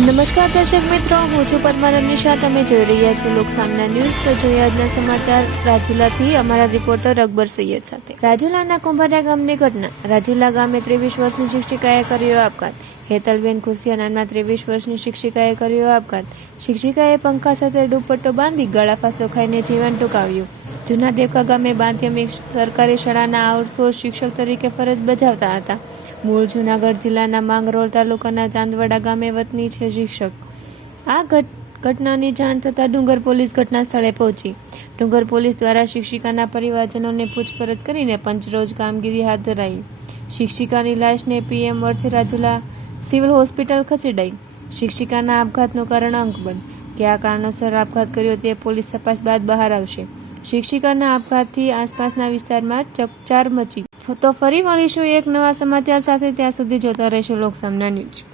નમસ્કાર દર્શક મિત્રો, હું છું પદ્મા નિશા તમે જોઈ રહ્યા છો લોકસામના ન્યૂઝ. તો જોઈએ આજના સમાચાર. રાજુલાથી અમારા રિપોર્ટર અકબર સૈયદ સાથે. રાજુલાના કુંભાર્યા ગામની ઘટના. રાજુલા ગામે ત્રેવીસ વર્ષની શિક્ષિકાએ કર્યો આપઘાત. હેતલબેન ખુશિયા નામના ત્રેવીસ વર્ષની શિક્ષિકાએ કર્યો આપઘાત. શિક્ષિકાએ પંખા સાથે દુપટ્ટો બાંધી ગળા ફાંસો ખાઈને જીવન ટૂંકાવ્યું. જૂના દેવકા ગામે માધ્યમિક સરકારી શાળાના આઉટસોર્સ શિક્ષક તરીકે ફરજ બજાવતા હતા. મૂળ જૂનાગઢ જિલ્લાના માંગરોળ તાલુકાના ચાંદવાડા ગામે વતની છે શિક્ષક. આ ઘટ- ઘટનાની જાણ થતાં ડુંગર પોલીસ ઘટના સ્થળે પહોંચી. ડુંગર પોલીસ દ્વારા શિક્ષિકાના પરિવારજનોને પૂછપરછ કરીને પંચરોજ કામગીરી હાથ ધરાઈ. શિક્ષિકાની લાશને પીએમ અર્થે રાજુલા સિવિલ હોસ્પિટલ ખસેડાઈ. શિક્ષિકાના આપઘાતનું કારણ અંકબંધ. કયા કારણોસર આપઘાત કર્યો તે પોલીસ તપાસ બાદ બહાર આવશે. શિક્ષિકાના આપઘાતથી આસપાસના વિસ્તારમાં ચકચાર મચી. તો ફરી મળીશું એક નવા સમાચાર સાથે. ત્યાં સુધી જોતા રહેશો લોકસામના ન્યૂઝ.